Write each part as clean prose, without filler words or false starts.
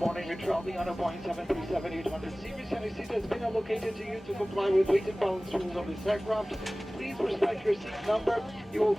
morning. We're traveling on a Boeing 737-800 series, and your seat has been allocated to you to comply with weight and balance rules of this aircraft. Please respect your seat number. You will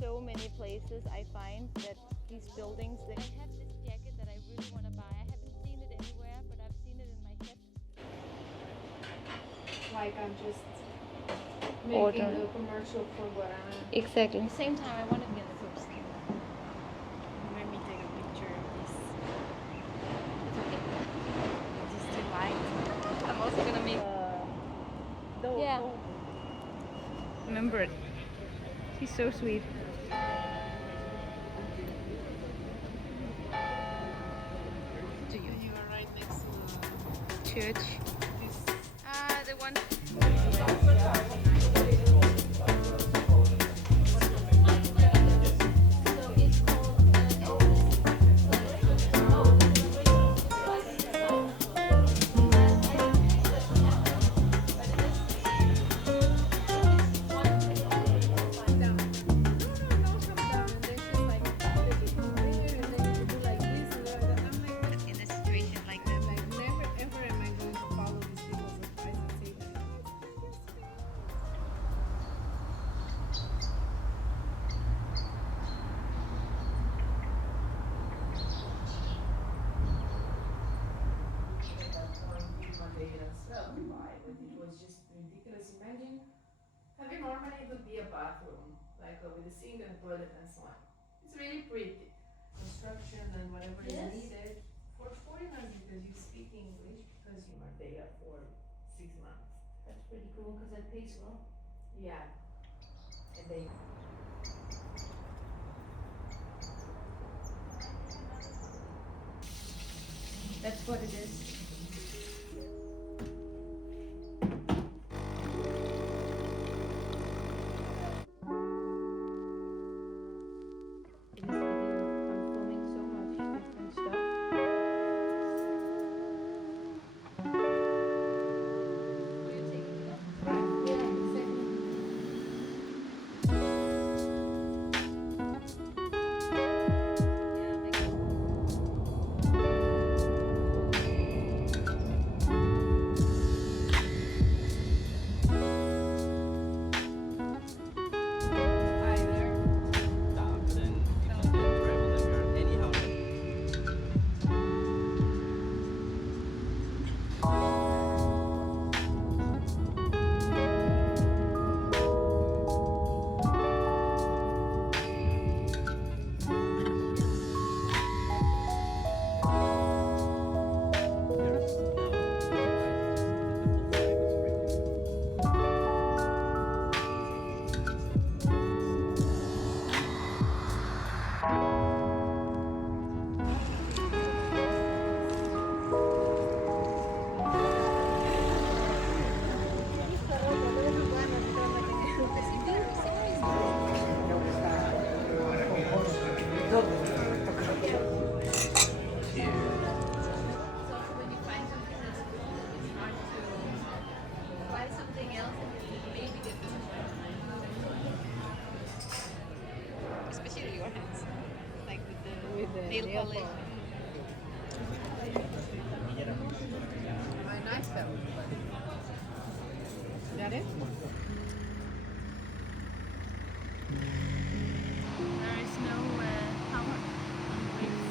so many places I find that these buildings I have this jacket that I really want to buy. I haven't seen it anywhere, but I've seen it in my head. Like I'm just making a commercial for what I'm exactly. At the same time I want to be in the first. Let me take a picture of this. It's okay. Is this too light? I'm also gonna make yeah. Remember it. He's so sweet. You are right next to the church. The one. It was just ridiculous. Imagine having normally it would be a bathroom, like with a sink and toilet and so on. It's really pretty. Construction and whatever is needed for foreigners because you speak English because you are there for 6 months. That's pretty cool because that pays well. Yeah. And they That's what it is. everything else may be different. Especially your hands, like with the nail polish. My nice though. Got it? There is no power on wheels.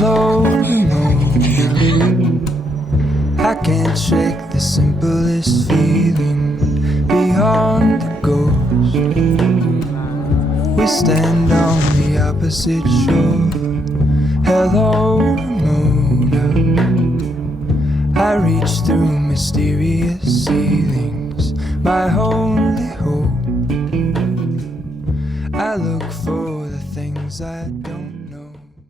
Hello, moon. I can't shake the simplest feeling beyond the ghost. We stand on the opposite shore. Hello, moon. I reach through mysterious ceilings. My home